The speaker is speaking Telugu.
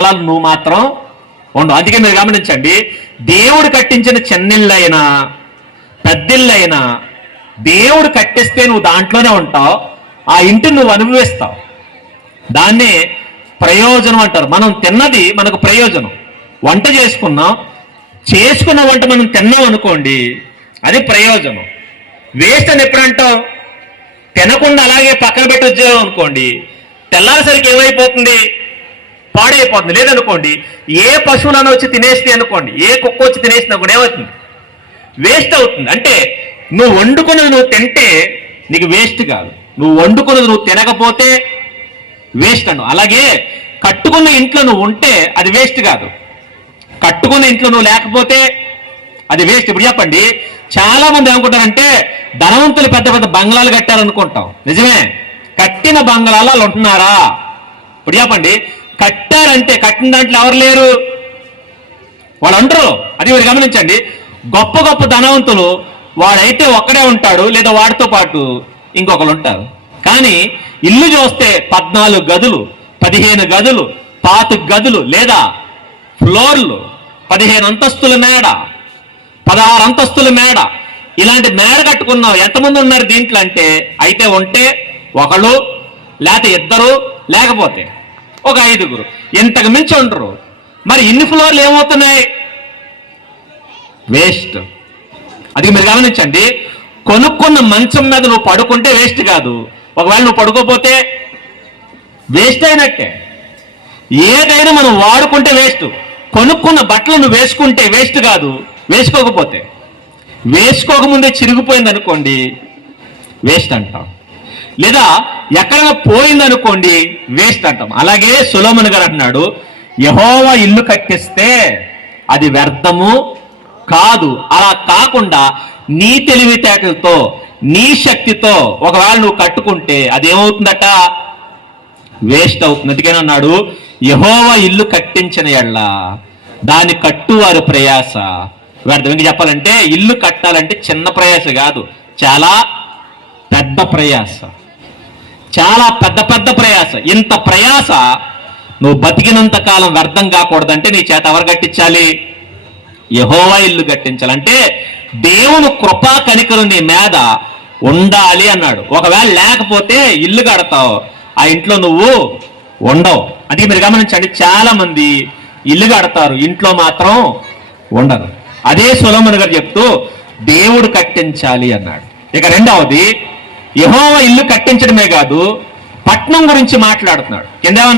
నువ్వు మాత్రం ఉండు. అందుకే మీరు గమనించండి, దేవుడు కట్టించిన చిన్నిళ్ళైనా పెద్దిళ్ళైనా దేవుడు కట్టిస్తే నువ్వు దాంట్లోనే ఉంటావు, ఆ ఇంటిని నువ్వు అనుభవిస్తావు. దాన్నే ప్రయోజనం అంటారు. మనం తిన్నది మనకు ప్రయోజనం. వంట చేసుకున్న వంట మనం తిన్నాం అనుకోండి, అది ప్రయోజనం. వేస్ట్ అని ఎప్పుడంటావు? తినకుండా అలాగే పక్కన పెట్టి వచ్చావు అనుకోండి, తెల్లారిసరికి ఏమైపోతుంది? పాడైపోతుంది. లేదనుకోండి, ఏ పశువులను వచ్చి తినేస్తే అనుకోండి, ఏ కుక్క వచ్చి తినేసినా కూడా ఏమవుతుంది? వేస్ట్ అవుతుంది. అంటే నువ్వు వండుకున్నది నువ్వు తింటే నీకు వేస్ట్ కాదు, నువ్వు వండుకున్నది నువ్వు తినకపోతే వేస్ట్ అను. అలాగే కట్టుకున్న ఇంట్లో నువ్వు ఉంటే అది వేస్ట్ కాదు, కట్టుకున్న ఇంట్లో నువ్వు లేకపోతే అది వేస్ట్. ఇప్పుడు చెప్పండి, చాలా మంది ఏమనుకుంటారంటే ధనవంతులు పెద్ద పెద్ద బంగ్లాలు కట్టారనుకుంటాం. నిజమే, కట్టిన బంగ్లాలు వాళ్ళు ఉంటున్నారా? ఇప్పుడు చెప్పండి, కట్టారంటే కట్టిన దాంట్లో ఎవరు లేరు? వాళ్ళు అంటారు. అది మీరు గమనించండి, గొప్ప గొప్ప ధనవంతులు వాడైతే ఒక్కడే ఉంటాడు, లేదా వాడితో పాటు ఇంకొకరు ఉంటారు. కానీ ఇల్లు చూస్తే 14 గదులు, 15 గదులు, 25 గదులు, లేదా ఫ్లోర్లు, 15 అంతస్తుల మేడ, 16 అంతస్తుల మేడ, ఇలాంటి మేడ కట్టుకున్నావు. ఎంతమంది ఉన్నారు దీంట్లో అంటే? అయితే ఉంటే ఒకళ్ళు, లేకపోతే ఇద్దరు, లేకపోతే ఒక 5గురు, ఇంతకు మించి ఉండరు. మరి ఇన్ని ఫ్లోర్లు ఏమవుతున్నాయి? వేస్ట్. అది మీరు గమనించండి, కొనుక్కున్న మంచం మీద నువ్వు పడుకుంటే వేస్ట్ కాదు, ఒకవేళ నువ్వు పడుకోపోతే వేస్ట్ అయినట్టే. ఏదైనా మనం వాడుకుంటే వేస్ట్. కొనుక్కున్న బట్టలు నువ్వు వేసుకుంటే వేస్ట్ కాదు, వేసుకోకపోతే. వేసుకోకముందే చిరిగిపోయింది అనుకోండి, వేస్ట్ అంటాం. లేదా ఎక్కడైనా పోయిందనుకోండి, వేస్ట్ అంటాం. అలాగే సొలొమోను గారు అంటున్నాడు, యెహోవా ఇల్లు కట్టిస్తే అది వ్యర్థము కాదు. అలా కాకుండా నీ తెలివితేటలతో, నీ శక్తితో ఒకవేళ నువ్వు కట్టుకుంటే అదేమవుతుందట? వేస్ట్ అవుతుంది. అందుకని అన్నాడు, యెహోవా ఇల్లు కట్టించిన ఎడల దాని కట్టువారి ప్రయాస వ్యర్థం. ఇంకా చెప్పాలంటే ఇల్లు కట్టాలంటే చిన్న ప్రయాస కాదు, చాలా పెద్ద ప్రయాస, చాలా పెద్ద ప్రయాస. ఇంత ప్రయాస నువ్వు బతికినంత కాలం వ్యర్థం కాకూడదంటే నీ చేత ఎవరు కట్టించాలి? యెహోవా ఇల్లు కట్టించాలంటే దేవుని కృపా కనికరు నీ మీద ఉండాలి అన్నాడు. ఒకవేళ లేకపోతే ఇల్లు కడతావు, ఆ ఇంట్లో నువ్వు ఉండవు. అందుకే మీరు గమనించండి, చాలా మంది ఇల్లు కడతారు, ఇంట్లో మాత్రం ఉండరు. అదే సొలొమోను గారు చెప్తూ దేవుడు కట్టించాలి అన్నాడు. ఇక రెండవది, యెహోవా ఇల్లు కట్టించడమే కాదు, పట్నం గురించి మాట్లాడుతున్నాడు. కింద